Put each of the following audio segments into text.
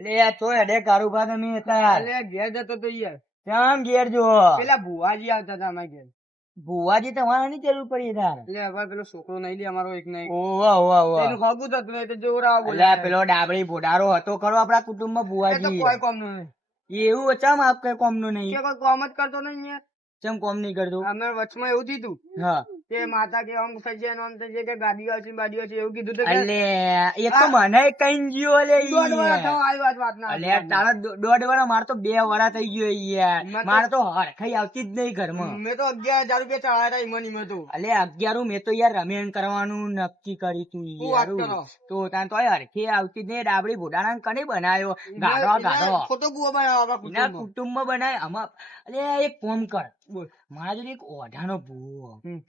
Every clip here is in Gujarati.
એટલે તો હેડે કારુભા તમે હતા ઘેર જતો તો યાર કેમ ઘેર જો પેલા ભુવાજી આવતા હતા અમારા ઘેર ભુવાજી તમારે નહીં જરૂર પડી તાર એટલે હવે પેલો છોકરો નહીં લે અમારો એક ને એક ઓવા ઓવા ઓવા એનું હગું થતું નહીં તો જોરાવા બોલે એટલે પેલો ડાબડી ભોડારો હતો ખરો આપડા કુટુંબ માં એ તો ભુવાજી કોઈ કોમ નું નહીં એવું ચમ આપ કઈ કોમ નું નહીં કે કોઈ કોમ જ કરતો નહીં યાર ચમ કોમ નહીં કરતું અમે વચમાં એવું થયું હા કે માતા કે આમ થઈ જાય ને આમ થઈ જાય કે ગાડીઓ છે બાડીઓ છે એવું કીધું તો કે એટલે એક તો મને કઈ ગયો લે દોઢ વર્ષ થવા આવી વાત ના એટલે તારા દોઢ વર્ષ મારે તો 2 વર્ષ થઈ ગયો યાર મારે તો હરખાઈ આવતી જ નહીં ઘરમાં મેં તો 11,000 રૂપિયા ચડાયા હતા ઈમન તો એટલે 11 મેં તો યાર રમેણ કરવાનું નક્કી કર્યું તું શું વાત યાર કરો? તો તાન તો હરખી આવતી જ નહીં ડાબડી ભોડાણા કને બનાવ્યો ગાઢો ગાઢો ખોટો બુઓ બનાવ્યો આપણા એના કુટુંબમાં. કુટુંબમાં બનાય આમાં અલે એક કોમ કર બોલ. મારા જોડે એક ઓઢાનો ભૂવો હમ.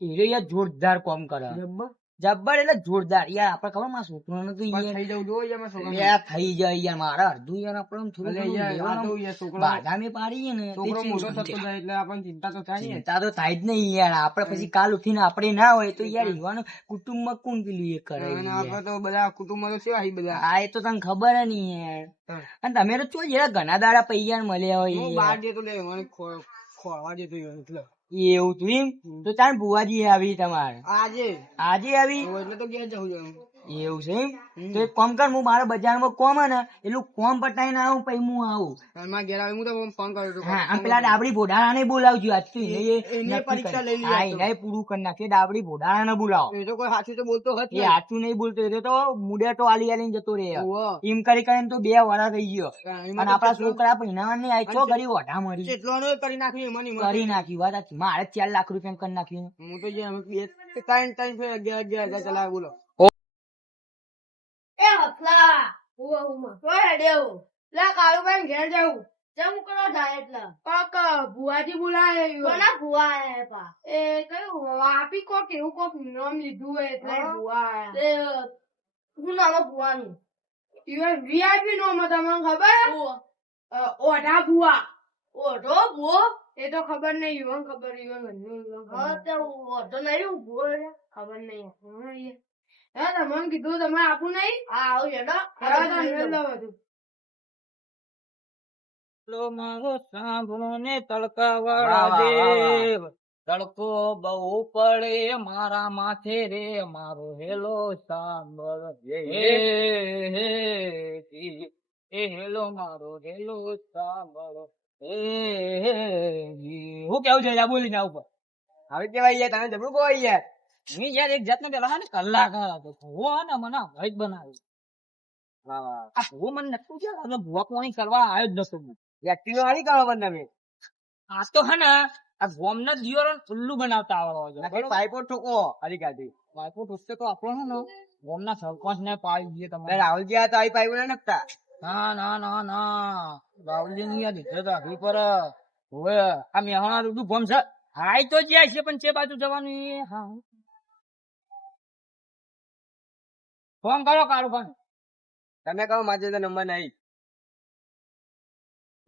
એ યાર જોરદાર કોમ કરે જબ્બર. જબ્બર એટલે જોરદાર યાર આપડે ખબર મારા છોકરાને તો બસ યાર થઈ જવું જોઈએ એમાં છોકરાને. યાર થઈ જાય યાર મારા અડધું યાર આપણે થોડું અલે યાર, આ તો યાર છોકરો બાધા મેં પાડીએ ને તે છોકરો મોટો ચિંતા થતો જાય એટલે આપણને ચિંતા તો થાય ને. ચિંતા તો થાય જ નહીં યાર આપડે પછી કાલ ઉઠીને આપણે ના હોય તો યાર યુવાનો કુટુંબમાં કોણ પેલું એ કરે અને યાર. આપણે તો બધા કુટુંબમાં તો કેવા છે બધા. હા એ તો તને ખબર જ નહીં યાર અને તમે તો ચો જરા ઘણા દાડા પૈયા મળ્યા હોય હું યાર. બહાર જતો લે મને ખોળવા જતો રહ્યો એટલે એવું તું એમ તો તાર બુવાજી આવી તમારે આજે આજે આવી એટલે તો ઘેર જવું જોઈએ. એવું છે એમ તો એક કામ કર હું મારા બજારમાં કોમ હે ને એટલું કોમ પટાઈને આવું પછી હું આવું અને મારા ઘેર આવે હું તો ફોન કર્યો હતો. હા આમ પેલા ડાબડી ભોડાણાને બોલાવજો આજ તો એને નક્કી પરીક્ષા લઈ કરી. લીધી હા આજ તો. એને પૂરું કરી નાખીએ ડાબડી ભોડાણાને બોલાવો એ તો કોઈ સાચું તો બોલતો હત એ સાચું નહીં બોલતો એ તો મુડે તો આલી આલીને જતો રહે ઓહો. એમ કરી કરીને તો 2 વર્ષ થઈ ગયો એમાં અને તો આપડા કેટલો- છોકરા પહેણાવા નહીં આ ચો કરી ઓઢા મરી કેટલો નો કરી નાખ્યું એમાં ને એમાં. કરી નાખ્યું વાત સાચી. મારે 4 લાખ રૂપિયા કરી નાખ્યું હું તો જે અમે ત્રણ ફેર 11,000 ચલાવે બોલો. એ હકલા તો હેડ્યો લા કાળુભાઈ ઘેર જવું જમ કરો જાય એટલે કાકા ભુવાજી બોલાય કોના ભુવા આયા પા એ કયું આપી કોક એવું કોક નામ લીધું હોય એટલે ભુવા આયા શું નામ ભુવાનું ઈવન વીઆઈપી નામ તમને ખબર ઓઢા ભુવા ઓઢો ભુવો એ તો ખબર નહીં ઈવન ખબર ઈવન હા તે ઓઢો નહીં ભુવો ખબર નહીં હા તમને કીધું તમે આપું નહીં હા આવું છે મારો સાંભળો ને તડકા વાહ, વાહ, વાળા વાહ, વાહ. દેવ તડકો બહુ પડે મારા માથે રે મારો હેલો સાંભળ એ હેલો મારો હેલો સાંભળો હું કેવું છે બોલી ના ઉપર હવે કેવાય યાર તમે જબરું કહો યાર. હું યાર એક જાતનો પેલા હે ને કલાકાર હતો ભૂવો ને મને ભાઈ બનાવ્યું આ ભૂવો મને નતું છે હવે ભૂવા કોણી કરવા આવ્યો જ નતો હું. વ્યક્તિ નો હારી કામ બંધ તમે આ તો હે ને આ ગોમના દિયોરો ઉલ્લુ બનાવતા આવડો છે બરોબર? પાઇપો ઠોકો હારી કાઢી. વાઇફો ઠોકશે તો આપણો હે ને ગોમના સરપંચ ને પાડી દઈએ તમે રાહુલજી આ તો આવી પાઇપો ના નખતા. ના ના ના ના રાહુલજી ની યાદ છે તો આગળ પર હવે આ મેહાણા રૂડું ગોમ છે હાઈ તો જાય છે પણ જે બાજુ જવાનું એ હા ફોન કરો કાળુભાઈ તમે કહો મારે તો નંબર નહીં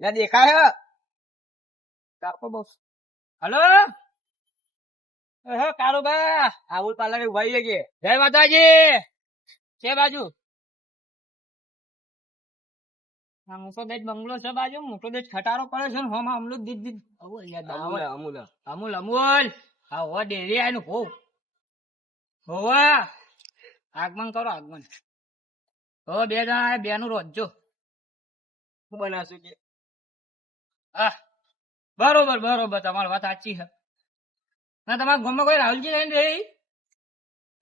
ના દેખાય કાપો બોસ હલો હે કાળુભાઈ આબુલ પાર્લર ઉભા રહીએ કે જય માતાજી છે બાજુ આ મોટો દેશ બંગલો છે બાજુ મોટો દેશ ખટારો પડે છે ને હોમ અમલું દીધ દીધ અમૂલ અમૂલ અમૂલ અમૂલ હા હો ડેરી આનું હો હોવા આગમન કરો આગમન હો 2 જણા 2 નું રોજજો શું બનાવશું કે હા બરોબર બરોબર તમારી વાત સાચી છે ના તમારા ગામમાં કોઈ રાહુલજી રહીને રહી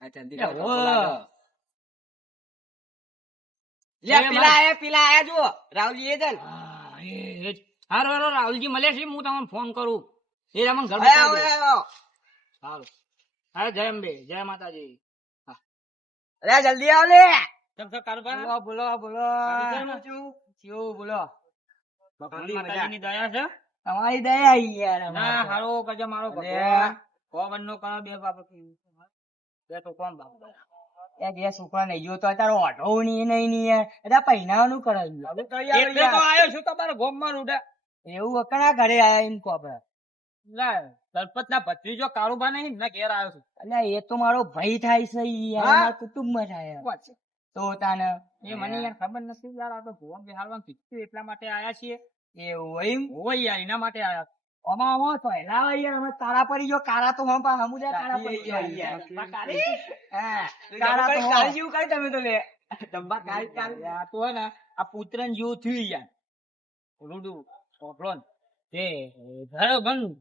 આ ચાંદી લે, નો હો. લે પેલા આયા જુઓ રાહુલજી એ છે ને. હા, એ જ. હારો હારો રાહુલજી મળે છે હું તમને ફોન કરું એ તમને ઘર આયા, બતાવી દઉં. આયા, આયા. સારું હા જય અંબે જય માતાજી અરે જલ્દી આવ લે ચમ ચમ કારુભાઈ બોલો બોલો બોલો કેવું બોલો બકરી માતાજીની દયા છે તમારી દયા યાર ના હારો કજે મારો અરે. ભગવાન કોબન નો કરો બે બાપ બે તો કોણ બાપ જે છોકરા નહીં જોતો અત્યારે ઓઢો નહીં નહીં યાર એટલે પહેનાવાનું કરાવ્યું એટલે તો આવ્યો છું તમારા ગોમમાં રૂડા એવું અકણા ઘરે આયા એમ કો આપડે લા સરપંચ ના ભત્રીજો કારુભા નહીં ના ઘેર આવ્યો છું એટલે એ તો મારો ભાઈ થાય છે યાર હા? મારા કુટુંબમાં થાય વાત છે તો તાને એ મને યાર ખબર નથી યાર, આ તો ભુવન બિહારવાનું કીધું એટલા માટે આયા છીએ. એવું એમ હોય યાર એના માટે આયા. અમા તો હેલા યાર અમે તારા પડી ગયો કાળા તો હમ હમુદા કાળા પડી ગયો યાર હા કાળા તો કાળી જેવું કઈ તમે તો લે ડબ્બા કાળી કાળી આ તો હે ને આ પુત્રન જેવું થયું યાર. રૂડું સોપડો ને તે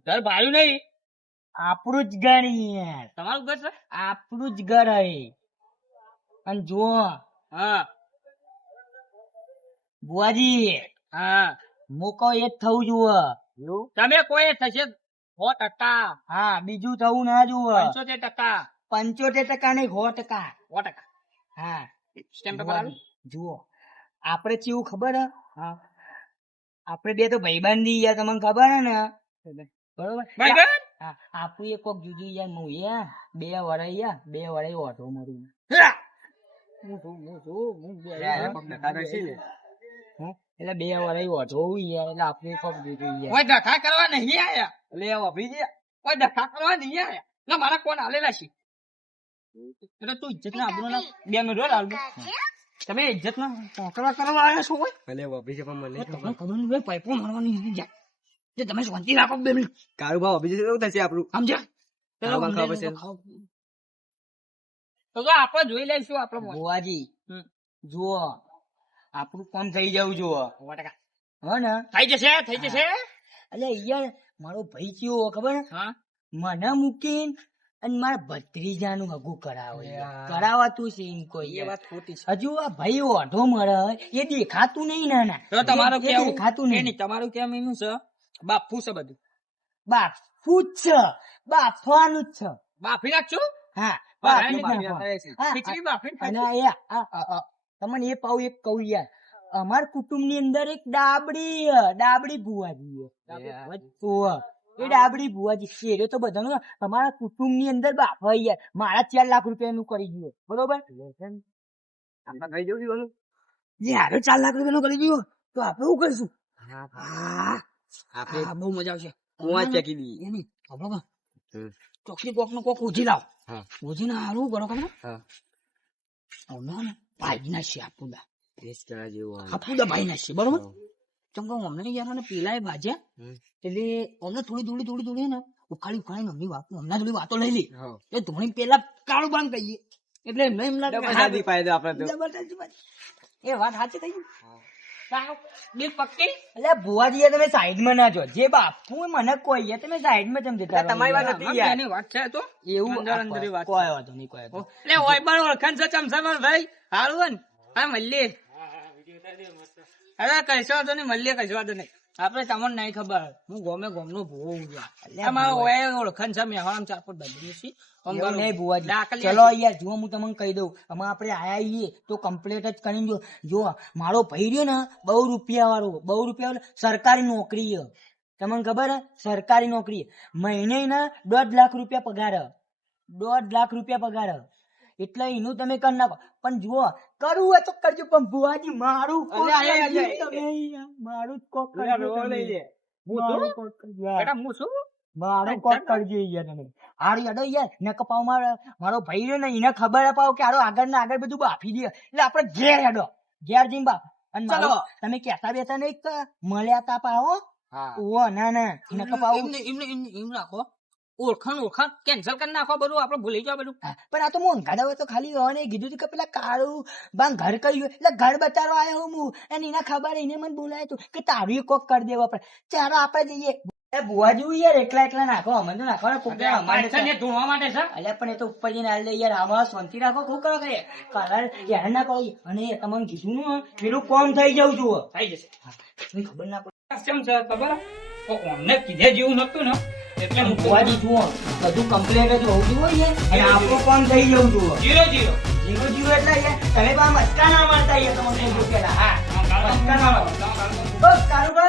ઘર ભાડું નહીં, આપણું જ ઘર યાર તમારું ઘર છે. આપણું જ ઘર હે અને જુઓ હા બુઆજી હા મોકો એ જ થવું જુઓ તમે કોઈ થશે 100%, હા બીજું થવું ના જુઓ 75%, 75% નહીં 100%. 100%. હા સ્ટેમ્પ પેપર આલું? જુઓ આપડે કેવું ખબર હે હા આપડે બે તો ભાઈબંધી યાર તમને ખબર હે ને બરોબર ભાઈબંધ? હા આપણું એક કોક જુદું યાર હું યાર 2 વર્ષ યાર 2 વર્ષ ઓઢો મરું હા. એટલે 2 વર્ષ ઓઢો યાર એટલે આપણે કોક જુદું યાર કોઈ ધક્કા કરવા નહીં આયા, કોઈ ધક્કા કરવા નહીં આયા. ના મારા કોણ આલેલા છે એટલે તું ઇજ્જત ના આબરૂ ના 2 મિનિટ રોલ આલજો. તમે ઇજ્જત ના કોકરા કરવા આવ્યા છો કોઈ? તમને ખબર નહીં ભાઈ, પાઇપો મારવાની નથી જા. જે તમે શાંતિ રાખો 2 મિનિટ સમજ્યા? પેલો ખબર છે. તો આપણે જોઈ લઈશું આપણો મોજ. બુઆજી હમ. જુઓ આપણું કામ થઈ જવું જુઓ 100%. હો ને થઈ જશે થઈ જશે. એટલે યાર મારો ભાઈ કેવો ખબર હે? હા મને મૂકીને અને મારા ભત્રીજાનું હગું કરાવે કરાવાતું છે એમ કોઈ યાર. ખોટી છે. હજુ આ ભાઈ ઓઢો મળે એ દેખાતું નહીં નાના તો તમારું એ કેવું દેખાતું નહીં નહીં, તમારું કેમ એનું છે બાપુ છે બધું. બાપુ જ છે બાફવાનું જ છે બાફી નાખશું. હા બાફી બાફી જ નાખવાનું. હા, ખીચડી બાફી અને નાખશું. તમને એ પાઉં એક કહું યાર અમાર કુટુંબ ની અંદર એક ડાબડી ભુવાજી એ ડાબડી ભુવાજી શેરે તો બધાનું તમારા કુટુંબ ની અંદર બાફા યાર મારા 4 લાખ રૂપિયા નું કરી ગયો બરોબર જયારે 4 લાખ રૂપિયા નું કરી ગયો તો આપડે શું કરીશું હા, બહુ મજા આવશે. એની ચોકડી કોક નું કોક ઉજી લાવ ઉજી ના હારું બરો ખબર ભાઈ ના છે આપુદા ભાઈ ના છે બરોબર ચમકો અમને યાર ને પેલા એ ભાજ્યા એટલે અમને થોડી થોડી ને ઉખાડી અમની વાત હમણાં થોડી વાતો લઈ લી એ ધોણી પેલા કાળું બાંધ કહીએ એટલે એમને એમ લાગે એ વાત સાચી થઈ ગઈ દિલ પક્કી. એટલે ભુવાજી તમે સાઈડ માં ના જો જે બાપુ મને કોઈ યાર તમે સાઈડ માં જમ દેતા તમારી વાત એની વાત છે તો એવું અંદર વાત કોઈ વાતો નહીં કોઈ વાતો એટલે ઓય પણ ઓળખાણ છે ચમચામાં ભાઈ હારું હોય ને હા મળીએ. અરે કશો વાંધો નહીં મળીએ કશો વાંધો નહીં. આપડે તમને નહીં ખબર હું ગોમે નો ભૂવો અમારો ઓય ઓળખાણ છે મેં 4 ફૂટ બદલી છે નહીં ભુવાજી ચલો યાર જો હું તમને કહી દઉં અમે આપડે આયા છીએ તો કમ્પ્લીટ જ કરીને જો મારો ભાઈ રહ્યો ને બહુ રૂપિયા સરકારી નોકરી છે તમને ખબર હે સરકારી નોકરી મહિને ના 1.5 લાખ રૂપિયા પગાર 1.5 લાખ રૂપિયા પગાર એટલે એનું તમે કરી નાખો પણ જુઓ કરવું હોય તો કરજો પણ ભુવાજી મારું મારું જ કોક કરજો મારું કોક કરજો યાર તમે હારું યાર યાર ને કપાવ મારો ભાઈ રહ્યો ને એને ખબર અપાવ કે હારો આગળ ને આગળ બધું બાફી દે એટલે આપડે ઘેર હેડો ઘેર જઈને બાપ અને ચલો તમે કેતા બેતા નહીં મળ્યા તા પાવો ઓ ના એને કપાવ એમ રાખો ઓળખાણ કેન્સલ કરી નાખો બધું આપડે ભૂલી જાવ બધું. પણ આ તો મોંઘા દાવે તો ખાલી હોને કીધું કે પેલા કાળું બાંગ ઘર કર્યું એટલે ઘર બચારો આવ્યો હું અને એને ખબર એને મને બોલાય તું કે તારું કોક કરી દેવા પડે ચાલો આપડે જઈએ ભુવા જેવું યાર એકલા નાખો અમે તો નાખો ધોવા માટે છે અલ્યા પણ એ તો ઉપર જઈને હાલ દે યાર આમાં શાંતિ રાખો શું કરો કે કલર યાર ના કહો અને તમને કીધું ને પેલું કોમ થઈ જવું છું થઈ જશે ખબર ના પડે કેમ છે ખબર અમને કીધે જેવું નતું ને એટલે હું ભુવાજી જુઓ બધું કમ્પ્લેટ જ હોવું જોઈએ અને આપણું કોમ થઈ જવું જોઈએ 0-0 એટલે યાર તમે બા મસ્કા ના મારતા યાર તમને જો પેલા હા મસ્કા ના બસ કારુબા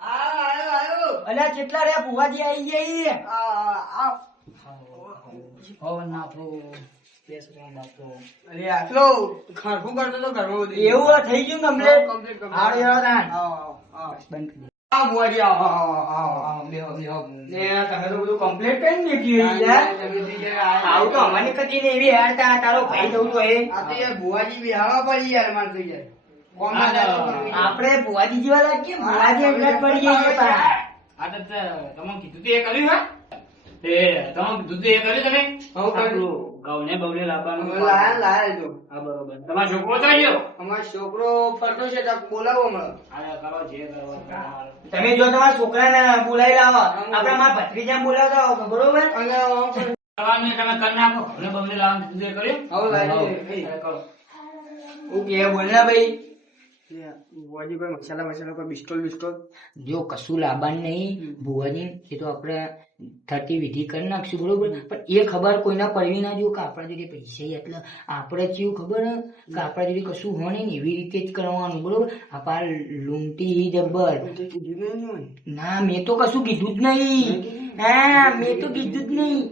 આયો અલ્યા કેટલા રે ભુવાજી આવી ગયા એવું થઈ ગયું કમ્પ્લેટ બંધ આવો બુઆજી આવો આવો બેહો બેહો ને તમે તો બધું કમ્પ્લીટ કરી નાખ્યું યાર. આવું તો અમારી કદી ને એવી યાર તારો ભાઈ જવું તો એ આ તો યાર બુઆજી બિહારવા પડી યાર મારે તો યાર કોમમાં જાતું કરવી. આપણે ભુવાજી જેવા લાગીએ ભુવાજી એટલે જ પડી ગઈ છે પા. આ તો તમે કીધું તો એ કર્યું હા તે તમે કીધું તો એ કર્યું તમે હું કર્યું. ઘઉંને બવને લાવવાનું લાયા જો હા બરોબર તમારો છોકરો તો આવ્યો અમારો છોકરો ફરતો છે તો બોલાવો હમણાં. આ કરો જે કરો તમે જો તમારા છોકરાને બોલાવી લાવો આપડે મારા ભત્રીજાને બોલાવતા આવો બરોબર. અને સવારને તમે કરી નાખો ઘઉંને બવને લાવવાનું કીધું એ કર્યું હવે લાવી કરો હું કે બોલ ને ભાઈ. બુઆજી કોઈ મસાલા કોઈ બિસ્ટોલ જો કશું લાવવાનું નહીં ભુવાજી એ તો આપણે થતી વિધિ કરી નાખશું બરોબર. પણ એ ખબર કોઈના પડવી ના જો કે આપણા જોડે પૈસા એટલે આપણે કેવું ખબર હે કે આપણા જોડે કશું હોય નહીં ને એવી રીતે જ કરવાનું બરોબર. આપા લૂંટી જબ્બર ના મેં તો કશું કીધું જ નહીં. હા મેં તો કીધું જ નહીં.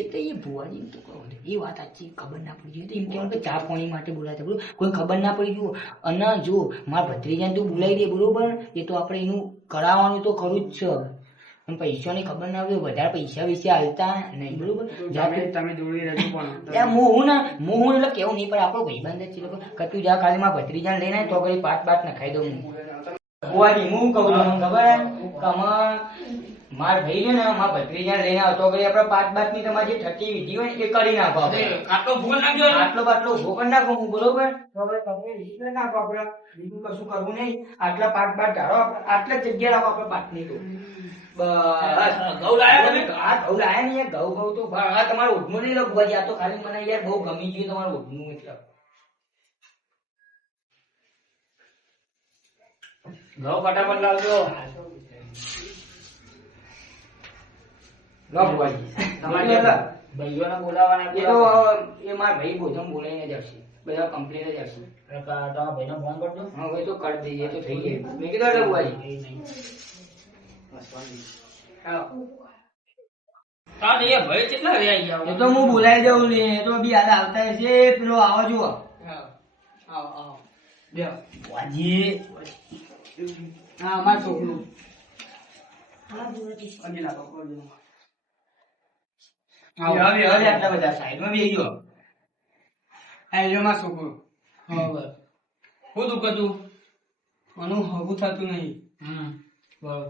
એ તો એ ભુવાજી તો કહો એ વાત સાચી ખબર ના પડી જોઈએ તો એમ કહેવાનું કે ચા પાણી માટે બોલાતા બરોબર. કોઈ ખબર ના પડી જુઓ અને જો મારા ભત્રીજાને તું બોલાવી દે બરોબર એ તો આપણે એનું કરાવવાનું તો ખરું જ છે. પણ પૈસાની ખબર ના હોય વધારે પૈસા વિશે હાલતા નહીં બરોબર. તમે જોડી રહેજો પણ હું એટલે કેવું નહીં પણ આપણો ભાઈબંધ જ છે લોકો કે તું જા ખાલી મારા ભત્રીજાને લઈને આય તો કઈ પાટ નખાઈ દઉં હું. ભુવાજી હું કહું છું ખબર હે કે મારા ભાઈ છે ને મારા ભત્રીજાને લઈને આવતો કરી આપણે પાટ ની તમારી જે થતી વિધિ હોય ને એ કરી નાખો આપણે. આટલો ભૂલ નાખજો આટલો બાટલો ઉભો કરી નાખો હું બરોબર. તમે રીત નાખો આપણે બીજું કશું કરવું નહીં. આટલા પાટ ધારો આટલા જ જગ્યા રાખો આપણે પાટ ની તો બસ. ઘઉં લાયા તમે આ ઘઉં લાયા ને યાર ઘઉં તો આ તમારું ઓઢનું નહીં લખવા આ તો ખાલી મને યાર બહુ ગમી ગયું તમારું ઓઢનું એટલે. ઘઉં ફટાફટ લાવજો લો ભુવાજી. તમારે ભાઈઓને બોલાવાના એ તો એ મારા ભાઈ બોધમ બોલાઈને જ આવશે બધા કમ્પ્લેટ જ આવશે. તમારા ભાઈને ફોન કરજો હા હવે તો કરી દઈએ એ તો થઈ ગયું. મેં કીધું એટલે ભુવાજી ભાઈ કેટલા રહ્યા ગયા એ તો હું બોલાઈ દઉં ને એ તો બી હાલ આવતા હશે. પેલો આવો જુઓ આવો ભુવાજી હા અમારું છોકરું અગિલા હવે આટલા બધા સાઈડમાં બેસી ગયો. માં છોકરું બરોબર શું દુઃખ હતું આનું હગું થતું નહીં. બરોબર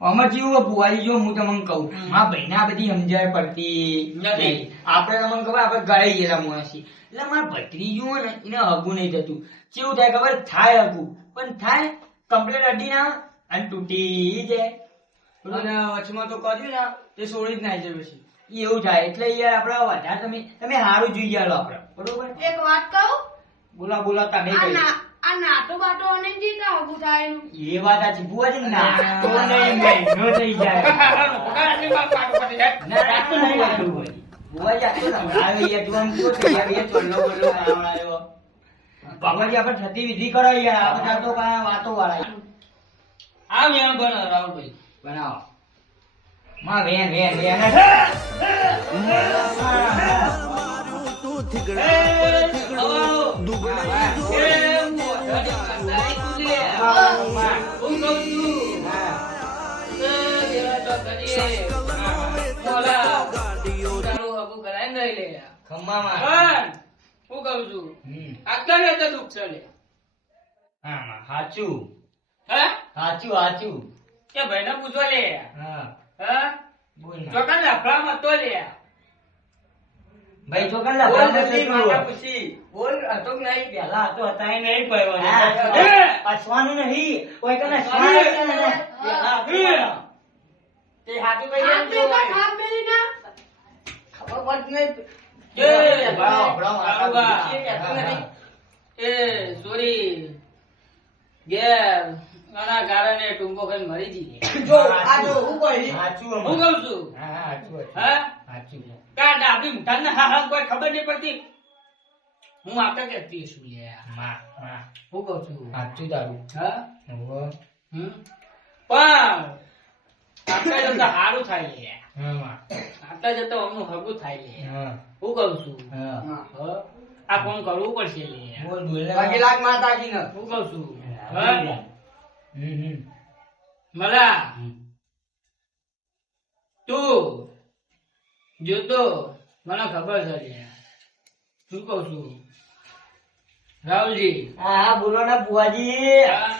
આમાં જેવું ભુવાજી જો હું તમને કહું મારા ભાઈને આ બધી સમજાય પડતી નથી. આપણે તમને ખબર આપણે ગળાઈ ગયેલા માણસ છીએ. એટલે મારા ભત્રીજું હોય ને એને હગું નહીં થતું. કેવું થાય ખબર થાય હગું પણ થાય કમ્પ્લેટ અડી ના અને તૂટી જાય. અને વચમાં તો કર્યું ને તે છોડી જ નાઈ જાય પછી. એવું થાય એટલે યાર આપણે વધારે તમે સારું જોઈ જાલો આપણે બરોબર. એક વાત કહું બોલા તમે કહી આ નાટો બાટો અને જીતા હગું થાય એનું. એ વાત આ ભુવાજી ના તો નહીં મહિનો થઈ જાય. ના રાતું નહીં વાંચું ભુવાજી. ભુવાજી આ તો સંભળાવે યાર તું આમ કેવો તૈયાર યાર ચોલ્લો બોલ્લો કરાવડાયો. ભગવાનજી આપણે થતી વિધિ કરો યાર આ બધા તો કાંઈ વાતો વાળા આ મેં બનો રાહુલભાઈ બનાવો. માં વેન ખમ્મામાં હું કઉ છું હમ આટલા ને તો દુઃખ છે લે હા સાચું હે સાચું કે ભાઈને પૂછવા લે હા હે બોલ ના. ચોકન લફડામાં તો લે ભાઈ છોકરા બોલ લાવવા જલ્દી નથી માતા પૂછી બોલ હતો કે નહીં પેલા હતો હતા એ નહીં પડ્યો અસવાનું નહીં કોઈ કને તે હાથી ભાઈ હાથ એમ મેં જોવાય. હાથ મેલી ના ખબર પડતી નહીં. એ ભરાવો, ભરાવો, કાળુબા, હા, એ કહેતો હા, નથી. એ સોરી ઘેર આના કારણે ટૂંકો કરીને મરી જઈએ જો આ જો હું કહી સાચું હું કહું છું હા સાચું હા સાચું કા ડાબી મુઠાને હા હા કોઈ ખબર નહીં પડતી હું આપણે કહેતી છું લે માં હું કહું છું સાચું તારું હા હોવે. હમ પણ આપણે જતા સારું થાય લે હા માં આપણે જતા અમનું હગું થાય લે હા હું કહું છું હા હા આ ફોન કરવું પડશે લે બોલ બોલ બાકી લાખ માતાજી ને હું કહું છું હા મલા તું જોતો મને ખબર છે લ્યા. શું કહું છું રાહુલજી? હા બોલો ને બુઆજી. આ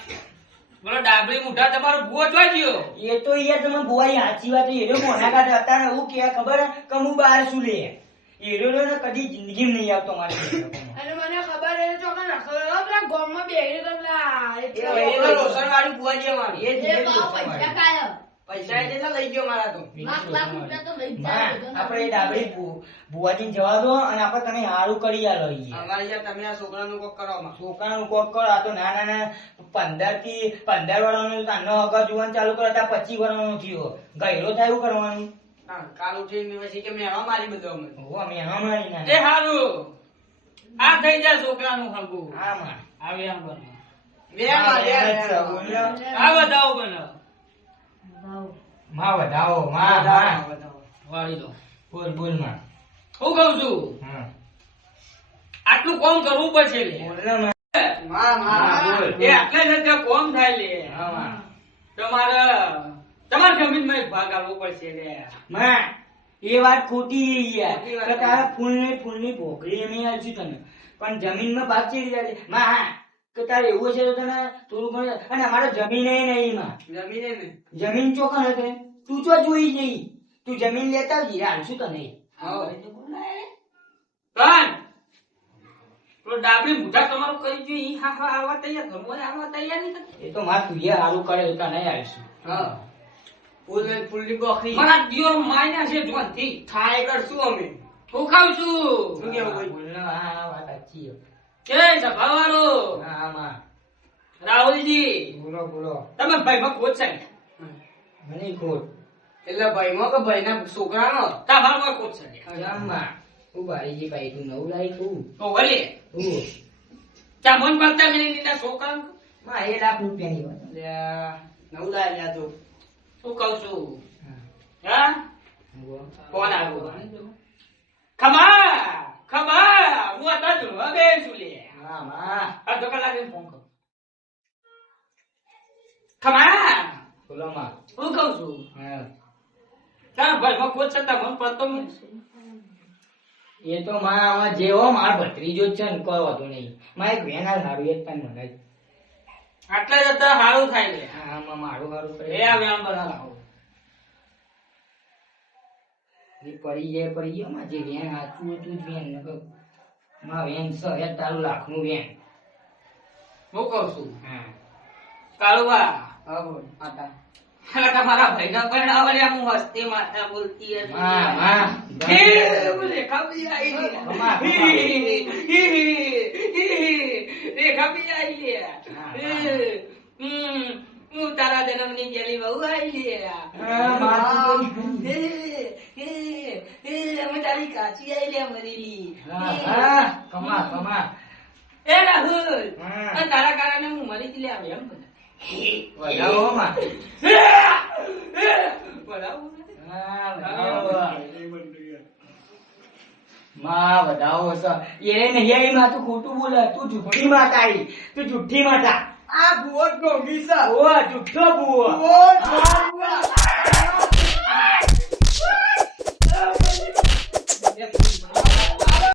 બોલો ડાબરી મુઠા તમારો ભૂવો જોઈ ગયો. એ તો યાર તમે બુઆઈ સાચી વાત એનો મોઢા કાઢે હતા એવું કે ખબર કે હું બહાર શું લે એનો ને કદી જિંદગી નહીં આવતો મારી અને મને ખબર એ તો કે નખરો પેલા ગોમમાં બેહી તો પેલા એ રોશનવાળી બુઆજી અમારી એ જ પૈસા કાયો પૈસા એટલા લઈ ગયો મારા તો લાખ રૂપિયા તો લઈ આપણે ડાબરી બુઆજીને જવા દો અને આપણે તને હારું કરી આલો અમારે યાર તમે આ છોકરાનું કોક કરો આમાં. છોકરાનું કોક કરો આ તો નાના નાના 15 વર્ષનું તાનો હગા જોવાનું ચાલુ કરે ત્યાં 25 વર્ષનો થયો ગયરો થાય એવું કરવાનું. હા, કાલ ઉઠીને પછી કે મેળા મારી બધો અમે. ઓ અમે એનો મારી ના એ હારું આ થઈ જાય છોકરાનું હગું. હા માં આવે એમ બને. આ બધાઓ બને માં વધાવો માં વાળી દો. બોલ બોલ માં હું કહું છું હા આટલું કોમ કરવું પડશે લે. બોલ ને માં. એ આટલે જ ત્યાં કોમ થાય લે. હા માં તમારે જમીનમાં એક ભાગ આપવો પડશે લે. માં એ વાત ખોટી યાર ખોટી વાત કે તારા ફૂલની ભોગરી અમે આલશું તને પણ જમીનમાં ભાગ ચડી જાય માં હા કે તારે એવું છે તો તને થોડું ઘણું અને અમારે જમીન નહીં માં જમીને ને. જમીન ચોકન હતી તું ચો જોઈ જઈ તું જમીન લેતા આવજે હાલશું તને હા. પણ પેલો ડાબરી મુઠા તમારું કરી દઉં ઈ હા હા આવવા તૈયાર ઘરમાં આવવા તૈયાર નહીં થતી. એ તો માર તું હારું કરે તો તને હાલશું હા. ફૂલની બોખરી મારા દિયો માયના છે જોનથી. થાય કરશું અમે. હું ખાઉં છું. શું કેવું ભાઈ? બોલ ને હા વાત સાચી એ સભાવાળો હા માં રાહુલજી બોલો બોલો તમે ભાઈમાં ખોટ છે ને? મને ખોટ એટલે ભાઈમાં કે ભાઈના છોકરાનો તમારમાં ખોટ છે ને? માં હું બારીજી ભાઈ તું નવું લાવી તું તો ભલે તું ચા મન પડતા મેં નીના છોકરા માં 1 લાખ રૂપિયાની વાત લ્યા, નવું લાય લ્યા તું. શું કહું છું હા હા બોલ. કોણ આવ્યો ખમા ખમા હું અત્યારે જોવા બેસું લે. હા માં અડધો કલાક ફોન કર ખમા બોલો માં હું કહું છું હા તારા ભાઈમાં ખોટ છે તાર મન પડતો નથી. એ તો માં આમાં જેવો માર ભત્રીજો જ છે ને કોઈ વાંધો નહીં માં એક વેન હાલ હારું એક તને મને આટલે જતા સારું થાય છે. હા માં મારું હારું કરે એ આવે આમ બનાવો એ પડી જાય માં જે વેન હાચું હતું જ વેન નકર માં વેન છે તારું લાખનું વેન હું કહું છું હા કાળુબા હા બોલ. આટા. એટલે તમારા ભાઈના પરણાવલ્યા હું હસ્તી માતા બોલતી હતી. માં માં એ રેખા બી આવી લે. ખમા, ખમા. રેખા બી આવી લે. હું તારા જન્મની ગેલી બહુ આવી લે. અમે તારી કાચી આવી લે મરેલી. હા કમા કમા એ રાહુલ હા. અને તારા કારણે હું મરી જ લે આવે એમ બધા. વધાવો માં બરાબર. હા વધાવો માં વધાવો છે એ નહીં માં તું ખોટું બોલે તું જુઠ્ઠી માં તારી તું જુઠ્ઠી માં તા આ ભૂવો જ ઢોંગી છે. ઓ જુઠ્ઠો બુઓ ભૂવો જ ઢોંગી છે.